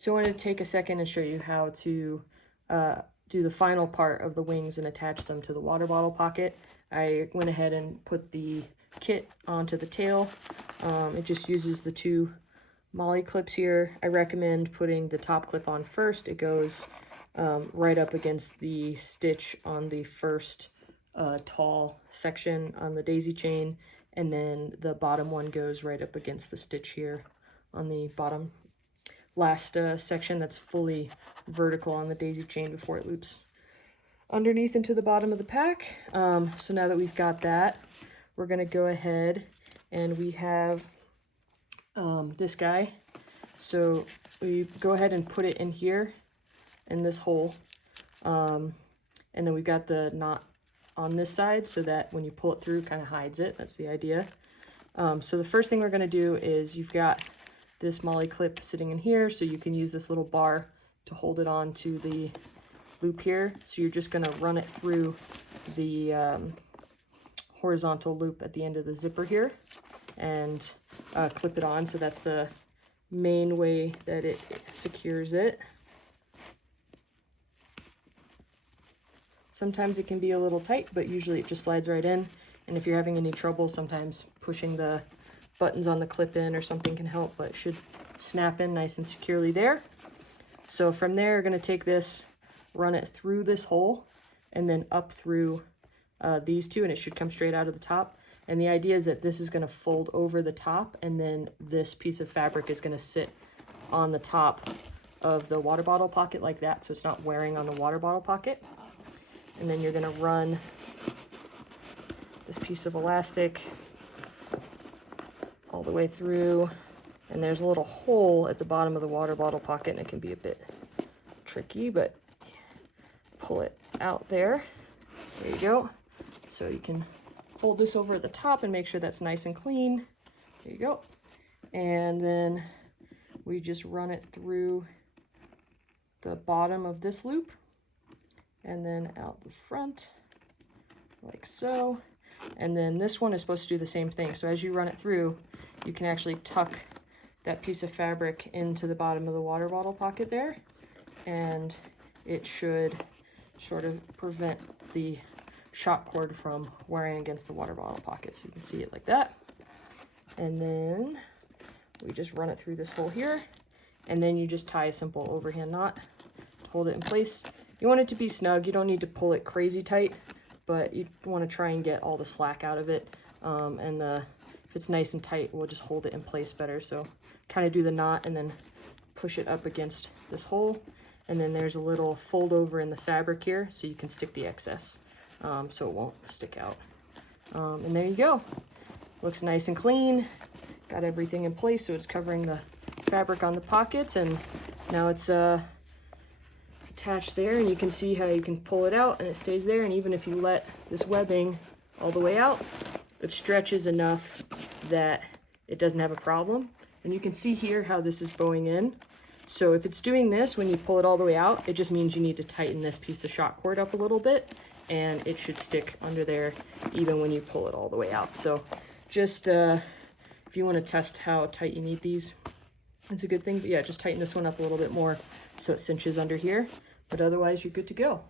So I wanted to take a second and show you how to do the final part of the wings and attach them to the water bottle pocket. I went ahead and put the kit onto the tail. It just uses the two MOLLE clips here. I recommend putting the top clip on first. It goes right up against the stitch on the first tall section on the daisy chain, and then the bottom one goes right up against the stitch here on the bottom last section that's fully vertical on the daisy chain before it loops underneath into the bottom of the pack. So now that we've got that, we're going to go ahead and we have this guy. So we go ahead and put it in here in this hole, and then we've got the knot on this side so that when you pull it through, kind of hides it. That's the idea. So the first thing we're going to do is you've got this MOLLE clip sitting in here, so you can use this little bar to hold it on to the loop here. So you're just going to run it through the horizontal loop at the end of the zipper here and clip it on. So that's the main way that it secures it. Sometimes it can be a little tight, but usually it just slides right in. And if you're having any trouble, sometimes pushing the buttons on the clip in or something can help, but it should snap in nice and securely there. So from there, you're going to take this, run it through this hole, and then up through these two, and it should come straight out of the top. And the idea is that this is going to fold over the top, and then this piece of fabric is going to sit on the top of the water bottle pocket like that, so it's not wearing on the water bottle pocket. And then you're going to run this piece of elastic all the way through, and there's a little hole at the bottom of the water bottle pocket, and it can be a bit tricky, but pull it out there. There you go. So you can fold this over at the top and make sure that's nice and clean. There you go. And then we just run it through the bottom of this loop and then out the front like so. And then this one is supposed to do the same thing. So as you run it through, you can actually tuck that piece of fabric into the bottom of the water bottle pocket there, and it should sort of prevent the shock cord from wearing against the water bottle pocket. So you can see it like that. And then we just run it through this hole here, and then you just tie a simple overhand knot to hold it in place. You want it to be snug. You don't need to pull it crazy tight, but you want to try and get all the slack out of it. If it's nice and tight, we'll just hold it in place better. So kind of do the knot and then push it up against this hole. And then there's a little fold over in the fabric here, so you can stick the excess so it won't stick out. And there you go. Looks nice and clean. Got everything in place, so it's covering the fabric on the pockets, and now it's attached there, and you can see how you can pull it out and it stays there. And even if you let this webbing all the way out, it stretches enough that it doesn't have a problem. And you can see here how this is bowing in. So if it's doing this when you pull it all the way out, it just means you need to tighten this piece of shock cord up a little bit, and it should stick under there even when you pull it all the way out. So just if you want to test how tight you need these, it's a good thing. But yeah, just tighten this one up a little bit more so it cinches under here. But otherwise, you're good to go.